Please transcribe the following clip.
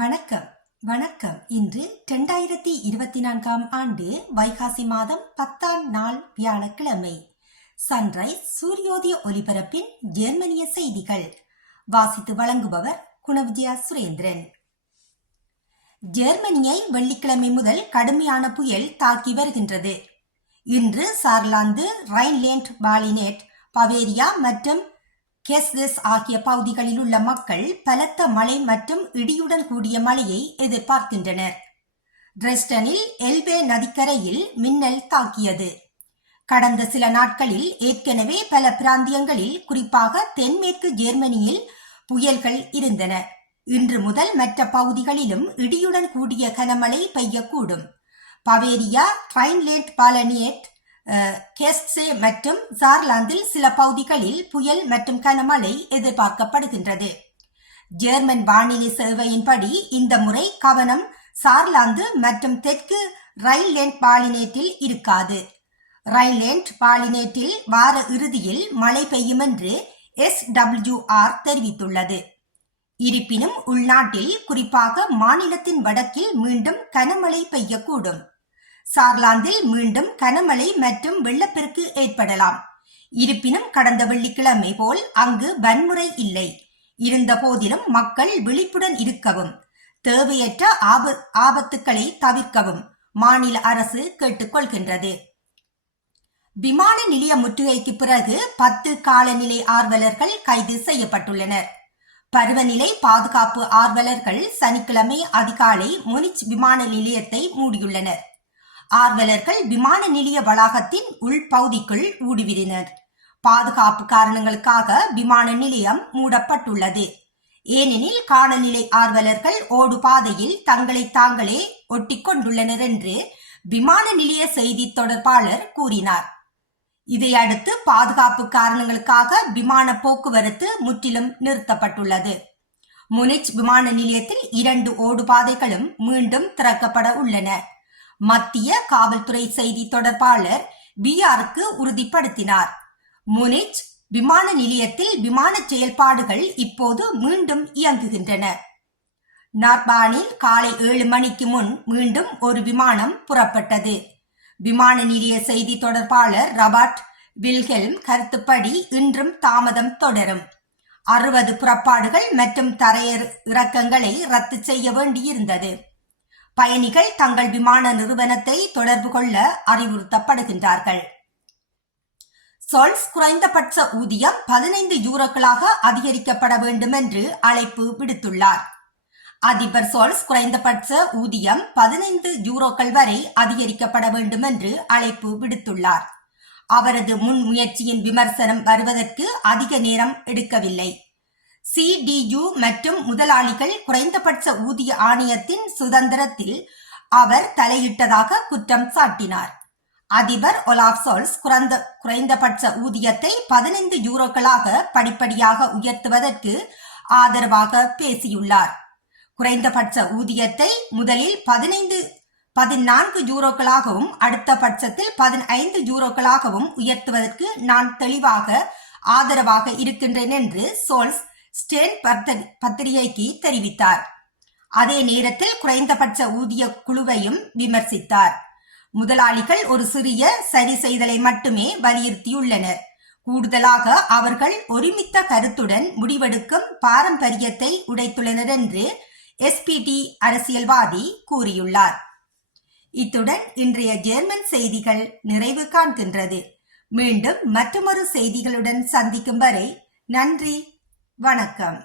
வணக்கம் வணக்கம். இன்று 2024ஆம் ஆண்டு வைகாசி மாதம் 10ஆம் நாள் வியாழக்கிழமை. சன்ரைஸ் சூரியோதய ஒலிபரப்பின் ஜெர்மனிய செய்திகள் வாசித்து வழங்குபவர் குணவிஜயா சுரேந்திரன். ஜெர்மனியை வெள்ளிக்கிழமை முதல் கடுமையான புயல் தாக்கி வருகின்றது. இன்று சார்லாந்து, ரைன்லேண்ட் பாலினேட், பவேரியா மற்றும் கெஸ்தெஸ் ஆகிய பகுதிகளில் உள்ள மக்கள் பலத்த மழை மற்றும் இடியுடன் கூடிய மழையை எதிர்பார்க்கின்றனர். டிரெஸ்டனில் எல்பே நதிக்கரையில் மின்னல் தாக்கியது. கடந்த சில நாட்களில் ஏற்கனவே பல பிராந்தியங்களில், குறிப்பாக தென்மேற்கு ஜெர்மனியில் புயல்கள் இருந்தன. இன்று முதல் மற்ற பகுதிகளிலும் இடியுடன் கூடிய கனமழை பெய்யக்கூடும். பவேரியா, ரைன்லேண்ட் பாலனியேட், கெஸ்ட்ஸே மற்றும் சார்லாந்தில் சில பகுதிகளில் புயல் மற்றும் கனமழை எதிர்பார்க்கப்படுகின்றது. ஜெர்மன் வானிலை சேவையின்படி இந்த முறை கவனம் சார்லாந்து மற்றும் தெற்கு ரைன்லேண்ட் பாலினேட்டில் இருக்காது. ரைன்லேண்ட் பாலினேட்டில் வார இறுதியில் மழை பெய்யும் என்று SWR தெரிவித்துள்ளது. இருப்பினும் உள்நாட்டில், குறிப்பாக மாநிலத்தின் வடக்கில் மீண்டும் கனமழை பெய்யக்கூடும். சார்லாந்தில் மீண்டும் கனமழை மற்றும் வெள்ளப்பெருக்கு ஏற்படலாம். இருப்பினும் கடந்த வெள்ளிக்கிழமை போல் அங்கு வன்முறை இல்லை. இருந்த போதிலும் மக்கள் விழிப்புடன் இருக்கவும், தேவையற்ற ஆபத்துக்களை தவிர்க்கவும் மாநில அரசு கேட்டுக்கொள்கின்றது. விமான நிலைய முற்றுகைக்கு பிறகு 10 காலநிலை ஆர்வலர்கள் கைது செய்யப்பட்டுள்ளனர். பருவநிலை பாதுகாப்பு ஆர்வலர்கள் சனிக்கிழமை அதிகாலை முனிச் விமான நிலையத்தை மூடியுள்ளனர். ஆர்வலர்கள் விமான நிலைய வளாகத்தின் உள்பகுதிக்குள் ஊடுருவினர். பாதுகாப்பு காரணங்களுக்காக விமான நிலையம் மூடப்பட்டுள்ளது. ஏனெனில் காலநிலை ஆர்வலர்கள் ஓடு பாதையில் தங்களை தாங்களே ஒட்டிக்கொண்டுள்ளனர் என்று விமான நிலைய செய்தி தொடர்பாளர் கூறினார். இதையடுத்து பாதுகாப்பு காரணங்களுக்காக விமான போக்குவரத்து முற்றிலும் நிறுத்தப்பட்டுள்ளது. முனிச் விமான நிலையத்தில் 2 ஓடுபாதைகளும் மீண்டும் திறக்கப்பட உள்ளன. மத்திய காவல்துறை செய்தி தொடர்பாளர் BRக்கு உறுதிப்படுத்தினார். முனிச் விமான நிலையத்தில் விமான செயல்பாடுகள் இப்போது மீண்டும் இயங்குகின்றன. நார்பானில் காலை 7 மணிக்கு முன் மீண்டும் ஒரு விமானம் புறப்பட்டது. விமான நிலைய செய்தி தொடர்பாளர் ராபர்ட் வில்ஹெல்ம் கருத்துப்படி இன்றும் தாமதம் தொடரும். 60 புறப்பாடுகள் மற்றும் தரையிறக்கங்களை ரத்து செய்ய வேண்டியிருந்தது. பயணிகள் தங்கள் விமான நிறுவனத்தை தொடர்பு கொள்ள அறிவுறுத்தப்படுகின்றார்கள். சோல்ஸ் குறைந்தபட்ச ஊதியம் 15 யூரோக்களாக அதிகரிக்கப்பட வேண்டும் என்று அழைப்பு விடுத்துள்ளார். அதிபர் சோல்ஸ் குறைந்தபட்ச ஊதியம் 15 யூரோக்கள் வரை அதிகரிக்கப்பட வேண்டும் என்று அழைப்பு விடுத்துள்ளார். அவரது முன்முயற்சியின் விமர்சனம் வருவதற்கு அதிக நேரம் எடுக்கவில்லை. CDU மற்றும் முதலாளிகள் குறைந்தபட்ச ஊதிய ஆணையத்தின் சுதந்திரத்தில் அவர் தலையிட்டதாக குற்றம் சாட்டினார். அதிபர் ஒலாஃப் சோல்ஸ் குறைந்தபட்ச ஊதியத்தை 15 யூரோக்களாக படிப்படியாக உயர்த்துவதற்கு ஆதரவாக பேசியுள்ளார். குறைந்தபட்ச ஊதியத்தை முதலில் 14 யூரோக்களாகவும் அடுத்த பட்சத்தில் 15 யூரோக்களாகவும் உயர்த்துவதற்கு நான் தெளிவாக ஆதரவாக இருக்கின்றேன் என்று சோல்ஸ் ஸ்டேன் பத்திரிகைக்கு தெரிவித்தார். அதே நேரத்தில் குறைந்தபட்ச ஊதிய குழுவையும் விமர்சித்தார். முதலாளிகள் ஒரு சிறிய சரி செய்தலை மட்டுமே வலியுறுத்தியுள்ளனர். கூடுதலாக அவர்கள் ஒருமித்த கருத்துடன் முடிவெடுக்கும் பாரம்பரியத்தை உடைத்துள்ளனர் என்று SPD அரசியல்வாதி கூறியுள்ளார். இத்துடன் இன்றைய ஜெர்மன் செய்திகள் நிறைவு காண்கின்றது. மீண்டும் மற்றொரு செய்திகளுடன் சந்திக்கும் வரை நன்றி, வணக்கம்.